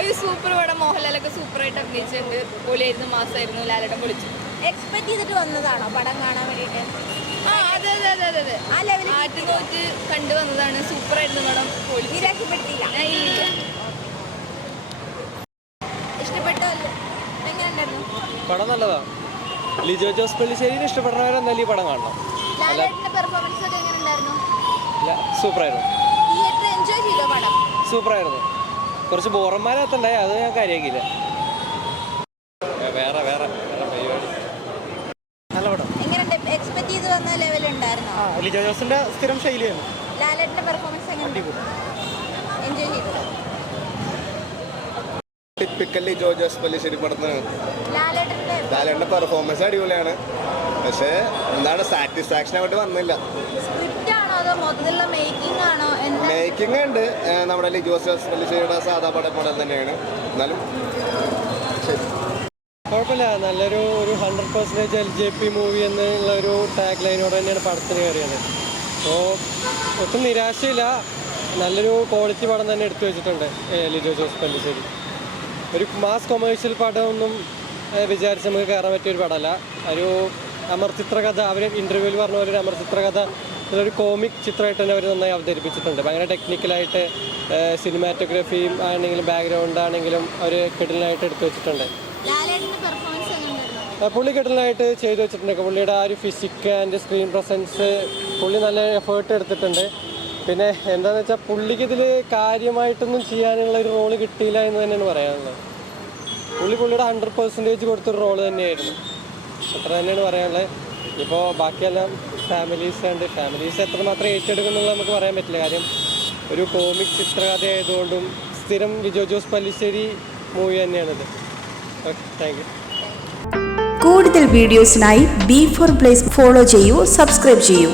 ഒരു സൂപ്പർ പടം. മോഹൻലാലൊക്കെ സൂപ്പറായിട്ട് അഭിനയിച്ചിട്ടുണ്ട്. പൊളിയായിരുന്നു, മാസമായിരുന്നു. ലാലേട്ടൻ പൊളിച്ചു. എക്സ്പെക്ട് ചെയ്തിട്ട് വന്നതാണോ പടം കാണാൻ വേണ്ടിയിട്ട്? അതെ. ആറ്റുനോറ്റ് കണ്ടു വന്നതാണ്. സൂപ്പറായിരുന്നു പടം. നിരാശപ്പെടുത്തിയില്ല? ഇല്ല. ഇഷ്ടപ്പെട്ടോ? എങ്ങനെയുണ്ടായിരുന്നു പടം? നല്ലതാ. ലിജോ ജോസ് പല്ലിശ്ശേരിനെ ഇഷ്ടപ്പെടുന്നവരെന്തായാലും ഈ പടം കാണണം. ലാലേട്ടന്റെ പെർഫോമൻസ് ഒക്കെ എങ്ങനെയുണ്ടായിരുന്നു? സൂപ്പറായിരുന്നു. തിയേറ്റർ എൻജോയ് ചെയ്തോ പടം? സൂപ്പറായിരുന്നു. കുറച്ച് ബോറന്മാരകത്തുണ്ടായി, അത് ഞാൻ കാര്യമാക്കിയില്ല. വേറെ പരിപാടി. നല്ല പടം. എങ്ങനെയുണ്ട്? എക്സ്പെക്ട് ചെയ്ത് വന്ന ലെവൽ ഉണ്ടായിരുന്നോ? ലിജോ ജോസിന്റെ സ്ഥിരം ശൈലിയാണ്. ലാലേട്ടന്റെ പെർഫോമൻസ് എങ്ങനെയുണ്ട്? എൻജോയ് ചെയ്തോ? ടിപ്പിക്കൽ ലിജോ ജോസ് പല്ലിശ്ശേരി പടത്തിന് ലാലേട്ടന്റെ പെർഫോമൻസ് അടിപൊളിയാണ്. പക്ഷേ എന്താണ് സാറ്റിസ്ഫാക്ഷൻ അങ്ങോട്ട് വന്നില്ല. സ്ക്രിപ്റ്റ് ആണോ അതോ മൊത്തത്തിലുള്ള മേക്കിംഗ് ആണോ? മേക്കിംഗ് ഉണ്ട്. നമ്മുടെ ലിജോ ജോസ് പല്ലിശ്ശേരിയുടെ സാധാ പടം മോഡൽ തന്നെയാണ്. എന്നാലും കുഴപ്പമില്ല. നല്ലൊരു 100% LJP മൂവി എന്നുള്ള ഒരു ടാഗ് ലൈനോട് തന്നെയാണ് പടത്തിന് കയറിയത്. അപ്പോൾ ഒട്ടും നിരാശയില്ല. നല്ലൊരു ക്വാളിറ്റി പടം തന്നെ എടുത്തു വെച്ചിട്ടുണ്ട് ലിജോ ജോസ് പല്ലിശ്ശേരി. ഒരു മാസ് കൊമേഴ്ഷ്യൽ പടമൊന്നും വിചാരിച്ച് നമുക്ക് കയറാൻ പറ്റിയൊരു പടമല്ല. ഒരു അമർ ചിത്രകഥ, അവർ ഇൻ്റർവ്യൂവിൽ പറഞ്ഞ പോലെ ഒരു അമർ ചിത്രകഥ ഒരു കോമിക് ചിത്രമായിട്ട് തന്നെ അവർ നന്നായി അവതരിപ്പിച്ചിട്ടുണ്ട്. ഭയങ്കര ടെക്നിക്കലായിട്ട് സിനിമാറ്റോഗ്രഫിയും ആണെങ്കിലും ബാക്ക്ഗ്രൗണ്ട് ആണെങ്കിലും അവർ കിടലിനായിട്ട് എടുത്തു വെച്ചിട്ടുണ്ട്. പുള്ളി കിടലിനായിട്ട് ചെയ്തു വെച്ചിട്ടുണ്ട്. പുള്ളിയുടെ ആ ഒരു ഫിസിക് ആൻഡ് സ്ക്രീൻ പ്രസൻസ് പുള്ളി നല്ല എഫേർട്ട് എടുത്തിട്ടുണ്ട്. പിന്നെ എന്താണെന്ന് വെച്ചാൽ പുള്ളിക്ക് ഇതിൽ കാര്യമായിട്ടൊന്നും ചെയ്യാനുള്ള ഒരു റോള് കിട്ടിയില്ല എന്ന് തന്നെയാണ് പറയാനുള്ളത്. പുള്ളിയുടെ 100% കൊടുത്തൊരു റോള് തന്നെയായിരുന്നു. അത്ര തന്നെയാണ് പറയാനുള്ളത്. ഇപ്പോൾ ബാക്കിയെല്ലാം ഫാമിലീസ് എത്രമാത്രം ഏറ്റെടുക്കുന്നുള്ള നമുക്ക് പറയാൻ പറ്റില്ല. കാര്യം ഒരു കോമിക് ചിത്രകഥ ആയതുകൊണ്ടും സ്ഥിരം ലിജോ ജോസ് പല്ലിശ്ശേരി മൂവി തന്നെയാണിത്. Okay, thank you. കൂടുതൽ വീഡിയോസിനായി B4 Place ഫോളോ ചെയ്യൂ, സബ്സ്ക്രൈബ് ചെയ്യൂ.